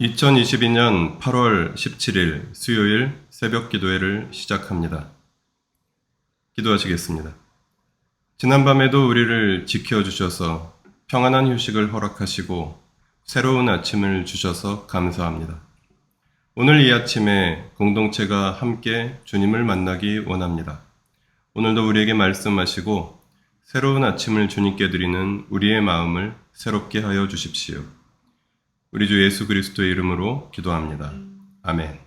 2022년 8월 17일 수요일 새벽 기도회를 시작합니다. 기도하시겠습니다. 지난밤에도 우리를 지켜주셔서 평안한 휴식을 허락하시고 새로운 아침을 주셔서 감사합니다. 오늘 이 아침에 공동체가 함께 주님을 만나기 원합니다. 오늘도 우리에게 말씀하시고 새로운 아침을 주님께 드리는 우리의 마음을 새롭게 하여 주십시오. 우리 주 예수 그리스도의 이름으로 기도합니다. 아멘.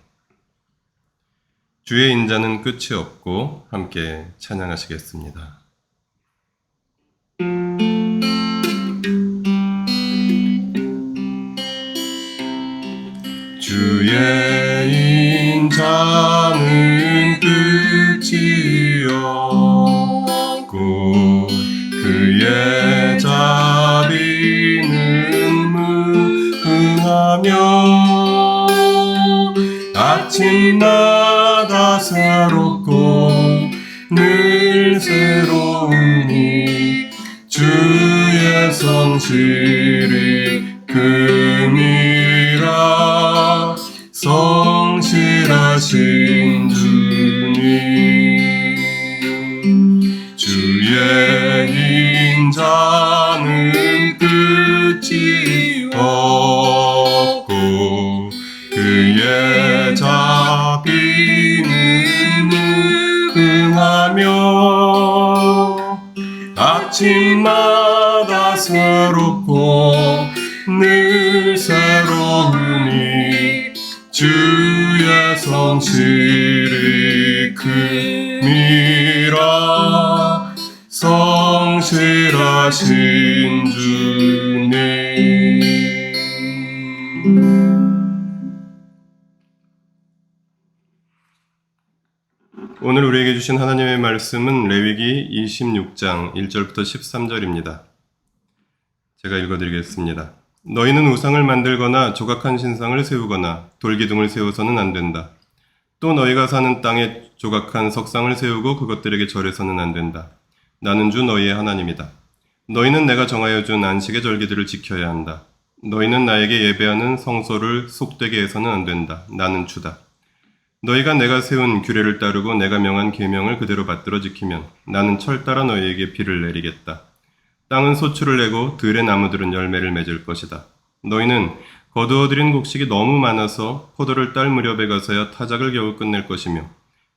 주의 인자는 끝이 없고 함께 찬양하시겠습니다. 주의 인자는 끝이 없고 그의 자비는 무궁하며 아침마다 새롭고 늘 새로우니 주의 성실이 금이라 성실하신 주님 주의 인자는 끝이 없고 그의 자비는 무궁하며 아침마다 새롭고 늘 새로우니 주의 성실이 금이라 성실하신 주님. 오늘 우리에게 주신 하나님의 말씀은 레위기 26장 1절부터 13절입니다. 제가 읽어드리겠습니다. 너희는 우상을 만들거나 조각한 신상을 세우거나 돌기둥을 세워서는 안 된다. 또 너희가 사는 땅에 조각한 석상을 세우고 그것들에게 절해서는 안 된다. 나는 주 너희의 하나님이다. 너희는 내가 정하여 준 안식의 절기들을 지켜야 한다. 너희는 나에게 예배하는 성소를 속되게 해서는 안 된다. 나는 주다. 너희가 내가 세운 규례를 따르고 내가 명한 계명을 그대로 받들어 지키면 나는 철 따라 너희에게 비를 내리겠다. 땅은 소출을 내고 들의 나무들은 열매를 맺을 것이다. 너희는 거두어들인 곡식이 너무 많아서 포도를 딸 무렵에 가서야 타작을 겨우 끝낼 것이며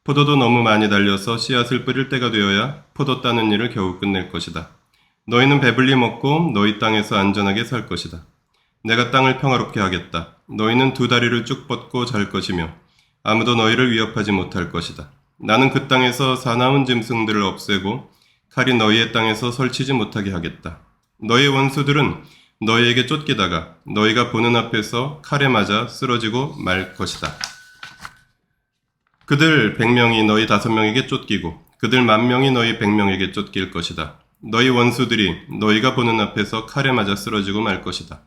포도도 너무 많이 달려서 씨앗을 뿌릴 때가 되어야 포도 따는 일을 겨우 끝낼 것이다. 너희는 배불리 먹고 너희 땅에서 안전하게 살 것이다. 내가 땅을 평화롭게 하겠다. 너희는 두 다리를 쭉 뻗고 잘 것이며 아무도 너희를 위협하지 못할 것이다. 나는 그 땅에서 사나운 짐승들을 없애고 칼이 너희의 땅에서 설치지 못하게 하겠다. 너희 원수들은 너희에게 쫓기다가 너희가 보는 앞에서 칼에 맞아 쓰러지고 말 것이다. 그들 100명이 너희 5명에게 쫓기고 그들 10,000명이 너희 100명에게 쫓길 것이다. 너희 원수들이 너희가 보는 앞에서 칼에 맞아 쓰러지고 말 것이다.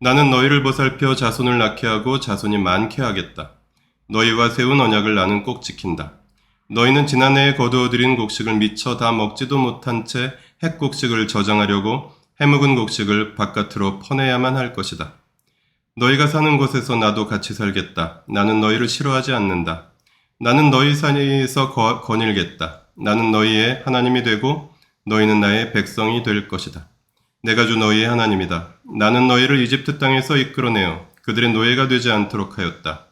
나는 너희를 보살펴 자손을 낳게 하고 자손이 많게 하겠다. 너희와 세운 언약을 나는 꼭 지킨다. 너희는 지난해에 거두어들인 곡식을 미처 다 먹지도 못한 채 핵곡식을 저장하려고 해묵은 곡식을 바깥으로 퍼내야만 할 것이다. 너희가 사는 곳에서 나도 같이 살겠다. 나는 너희를 싫어하지 않는다. 나는 너희 사이에서 거닐겠다. 나는 너희의 하나님이 되고 너희는 나의 백성이 될 것이다. 내가 주 너희의 하나님이다. 나는 너희를 이집트 땅에서 이끌어내어 그들의 노예가 되지 않도록 하였다.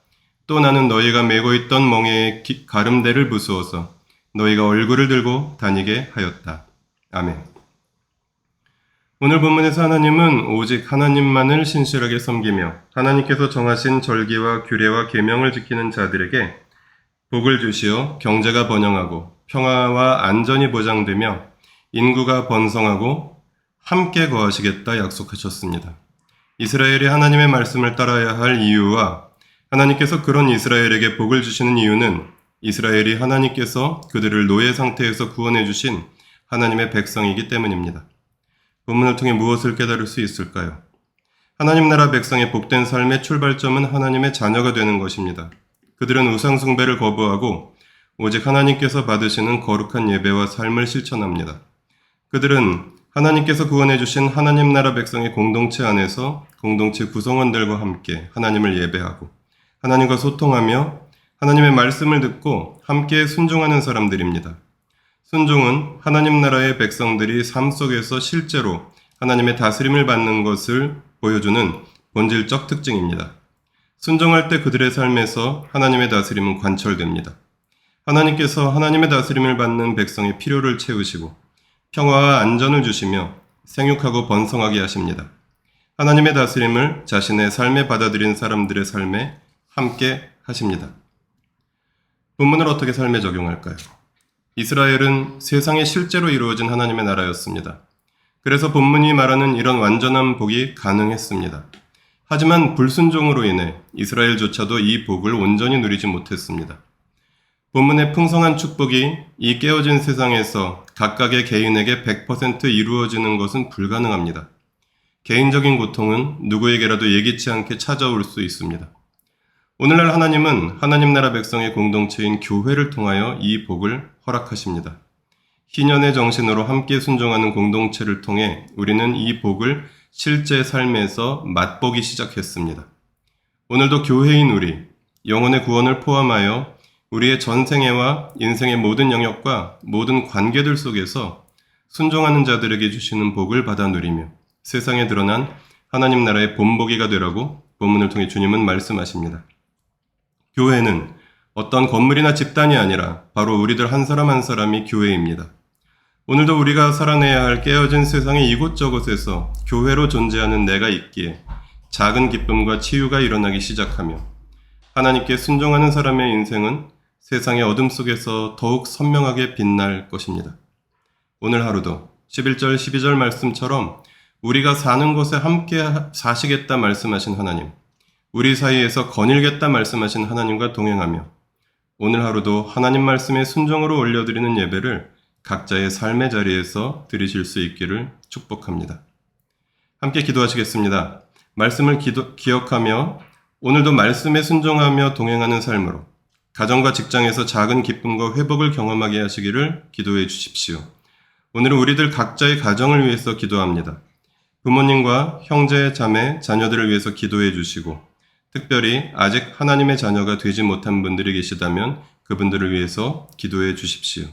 또 나는 너희가 메고 있던 멍에의 가름대를 부수어서 너희가 얼굴을 들고 다니게 하였다. 아멘. 오늘 본문에서 하나님은 오직 하나님만을 신실하게 섬기며 하나님께서 정하신 절기와 규례와 계명을 지키는 자들에게 복을 주시어 경제가 번영하고 평화와 안전이 보장되며 인구가 번성하고 함께 거하시겠다 약속하셨습니다. 이스라엘이 하나님의 말씀을 따라야 할 이유와 하나님께서 그런 이스라엘에게 복을 주시는 이유는 이스라엘이 하나님께서 그들을 노예 상태에서 구원해 주신 하나님의 백성이기 때문입니다. 본문을 통해 무엇을 깨달을 수 있을까요? 하나님 나라 백성의 복된 삶의 출발점은 하나님의 자녀가 되는 것입니다. 그들은 우상 숭배를 거부하고 오직 하나님께서 받으시는 거룩한 예배와 삶을 실천합니다. 그들은 하나님께서 구원해 주신 하나님 나라 백성의 공동체 안에서 공동체 구성원들과 함께 하나님을 예배하고 하나님과 소통하며 하나님의 말씀을 듣고 함께 순종하는 사람들입니다. 순종은 하나님 나라의 백성들이 삶 속에서 실제로 하나님의 다스림을 받는 것을 보여주는 본질적 특징입니다. 순종할 때 그들의 삶에서 하나님의 다스림은 관철됩니다. 하나님께서 하나님의 다스림을 받는 백성의 필요를 채우시고 평화와 안전을 주시며 생육하고 번성하게 하십니다. 하나님의 다스림을 자신의 삶에 받아들인 사람들의 삶에 함께 하십니다. 본문을 어떻게 삶에 적용할까요? 이스라엘은 세상에 실제로 이루어진 하나님의 나라였습니다. 그래서 본문이 말하는 이런 완전한 복이 가능했습니다. 하지만 불순종으로 인해 이스라엘조차도 이 복을 온전히 누리지 못했습니다. 본문의 풍성한 축복이 이 깨어진 세상에서 각각의 개인에게 100% 이루어지는 것은 불가능합니다. 개인적인 고통은 누구에게라도 예기치 않게 찾아올 수 있습니다. 오늘날 하나님은 하나님 나라 백성의 공동체인 교회를 통하여 이 복을 허락하십니다. 희년의 정신으로 함께 순종하는 공동체를 통해 우리는 이 복을 실제 삶에서 맛보기 시작했습니다. 오늘도 교회인 우리, 영혼의 구원을 포함하여 우리의 전생애와 인생의 모든 영역과 모든 관계들 속에서 순종하는 자들에게 주시는 복을 받아 누리며 세상에 드러난 하나님 나라의 본보기가 되라고 본문을 통해 주님은 말씀하십니다. 교회는 어떤 건물이나 집단이 아니라 바로 우리들 한 사람 한 사람이 교회입니다. 오늘도 우리가 살아내야 할 깨어진 세상의 이곳저곳에서 교회로 존재하는 내가 있기에 작은 기쁨과 치유가 일어나기 시작하며 하나님께 순종하는 사람의 인생은 세상의 어둠 속에서 더욱 선명하게 빛날 것입니다. 오늘 하루도 11절, 12절 말씀처럼 우리가 사는 곳에 함께 사시겠다 말씀하신 하나님, 우리 사이에서 거닐겠다 말씀하신 하나님과 동행하며 오늘 하루도 하나님 말씀의 순종으로 올려드리는 예배를 각자의 삶의 자리에서 드리실 수 있기를 축복합니다. 함께 기도하시겠습니다. 말씀을 기억하며 오늘도 말씀에 순종하며 동행하는 삶으로 가정과 직장에서 작은 기쁨과 회복을 경험하게 하시기를 기도해 주십시오. 오늘은 우리들 각자의 가정을 위해서 기도합니다. 부모님과 형제, 자매, 자녀들을 위해서 기도해 주시고 특별히 아직 하나님의 자녀가 되지 못한 분들이 계시다면 그분들을 위해서 기도해 주십시오.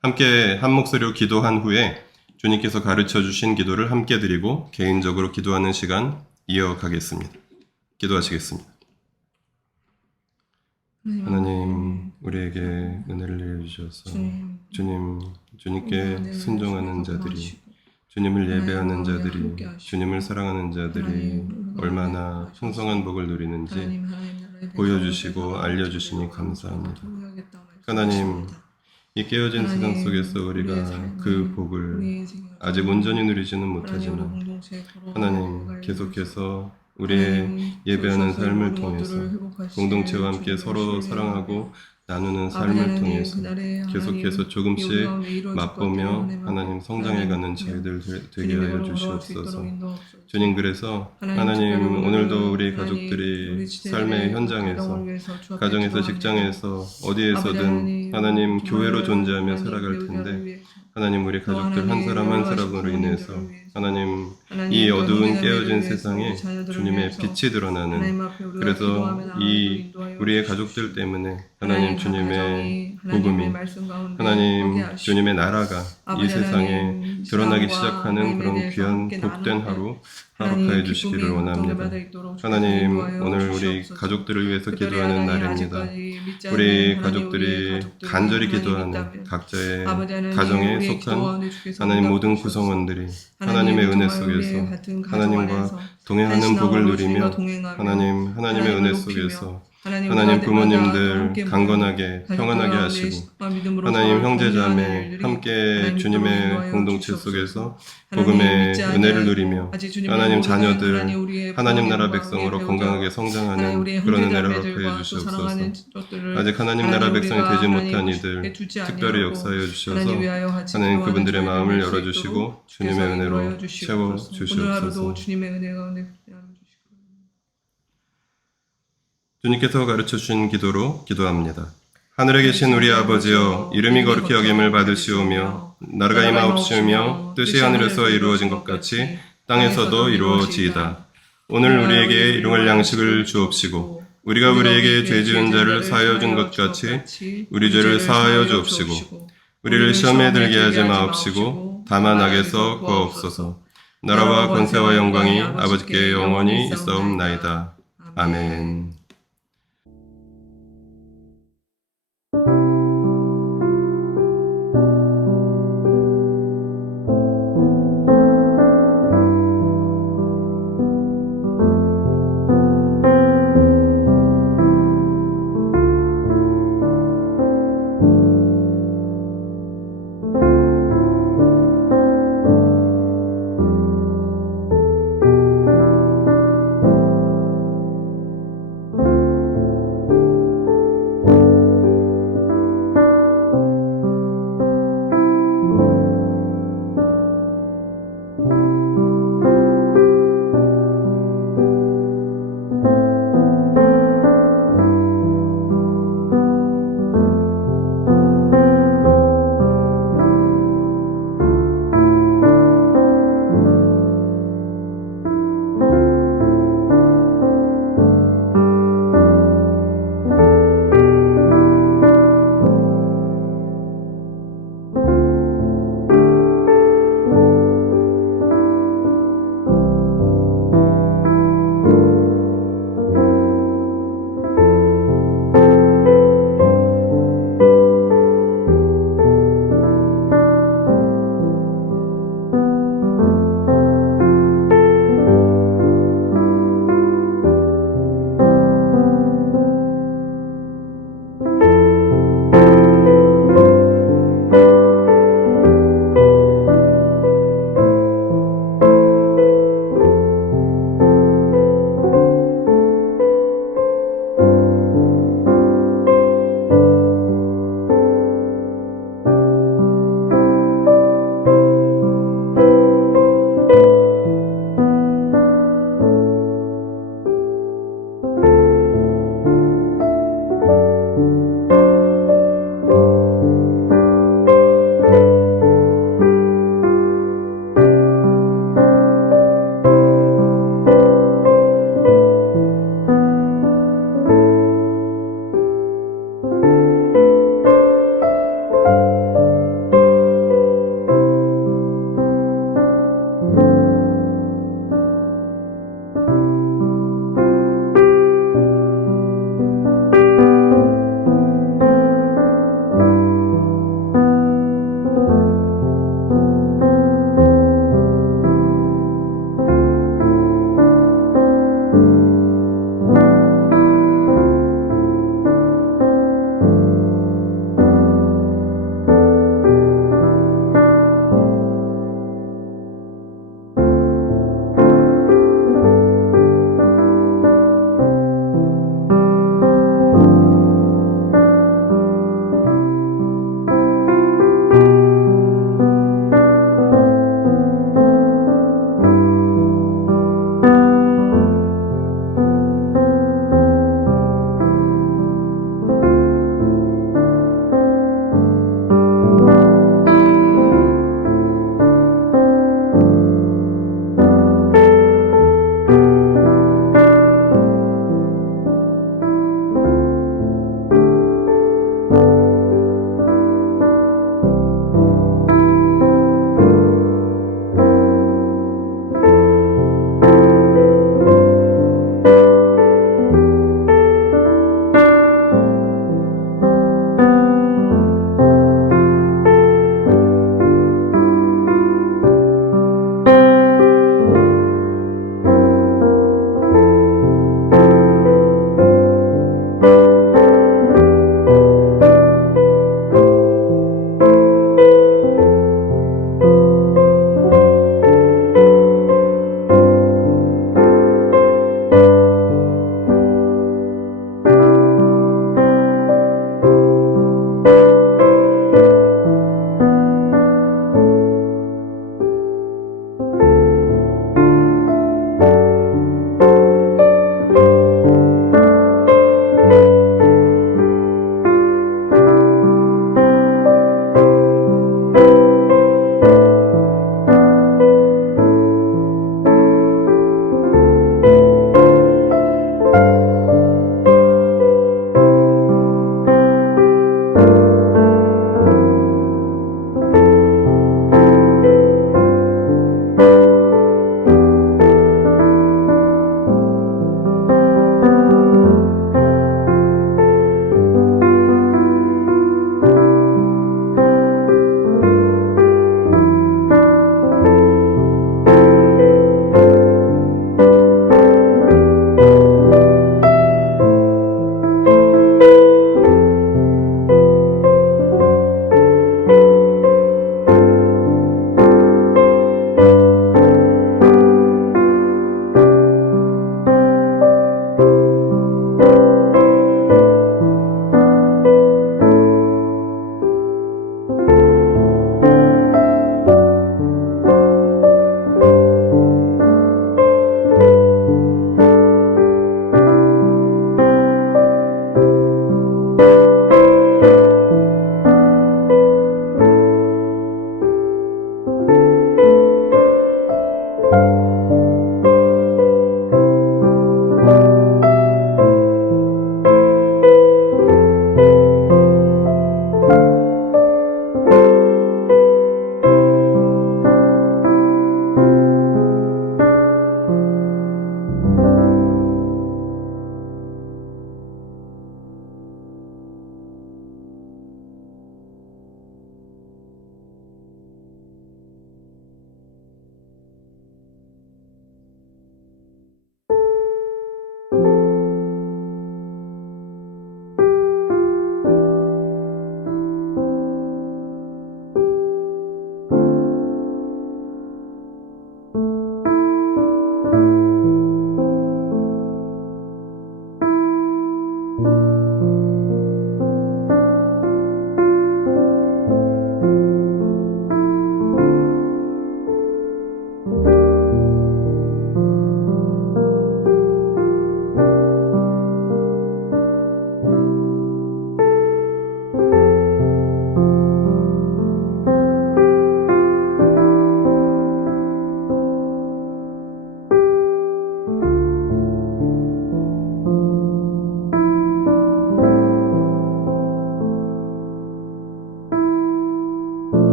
함께 한 목소리로 기도한 후에 주님께서 가르쳐 주신 기도를 함께 드리고 개인적으로 기도하는 시간 이어가겠습니다. 기도하시겠습니다. 하나님, 우리에게 은혜를 내려주셔서 주님께 순종하는 자들이, 주님을 예배하는 자들이, 주님을 사랑하는 자들이 얼마나 풍성한 복을 누리는지 보여주시고 알려주시니 감사합니다. 하나님, 이 깨어진 세상 속에서 우리가 그 복을 아직 온전히 누리지는 못하지만 하나님, 계속해서 우리의 예배하는 삶을 통해서 공동체와 함께 서로 사랑하고 나누는 삶을 통해서 계속해서 조금씩 맛보며 하나님 성장해가는 저희들 되게 하여 주시옵소서. 주님, 그래서 하나님 오늘도 우리 가족들이 삶의 현장에서 가정에서 직장에서 어디에서든 하나님 교회로 존재하며 살아갈 텐데 하나님 우리 가족들 한 사람 한 사람으로 인해서 하나님 이 어두운 깨어진 세상에 주님의 빛이 드러나는, 그래서 이 우리의 가족들 때문에 하나님 주님의 복음이, 하나님 주님의 나라가 이 세상에 드러나기 시작하는 그런 귀한 복된 하루 허락하여 주시기를 원합니다. 하나님, 오늘 우리 가족들을 위해서 기도하는 날입니다. 우리 가족들이 간절히 기도하는 각자의 가정에 속한 하나님 모든 구성원들이 하나님의 은혜 속에서 하나님과 동행하는 복을 누리며 하나님의 은혜 속에서 하나님 부모님들 강건하게 평안하게 하시고 하나님 형제자매 함께 주님의 공동체 속에서 복음의 은혜를 누리며 하나님 자녀들 하나님 나라 백성으로 건강하게 성장하는 그런 은혜를 허락하여 주시옵소서. 아직 하나님 나라 백성이 되지 못한 이들 특별히 역사하여 주셔서 하나님 그분들의 마음을 열어주시고 주님의 은혜로 채워주시옵소서. 주님께서 가르쳐 주신 기도로 기도합니다. 하늘에 계신 우리 아버지여, 이름이 거룩히 여김을 받으시오며 나라가 임하옵시며 뜻이 하늘에서 이루어진 것 같이 땅에서도 이루어지이다. 오늘 우리에게 일용할 양식을 주옵시고 우리가 우리에게 죄 지은 자를 사하여 준 것 같이 우리 죄를 사하여 주옵시고 우리를 시험에 들게 하지 마옵시고 다만 악에서 구하옵소서. 나라와 권세와 영광이 아버지께 영원히 있사옵나이다. 아멘.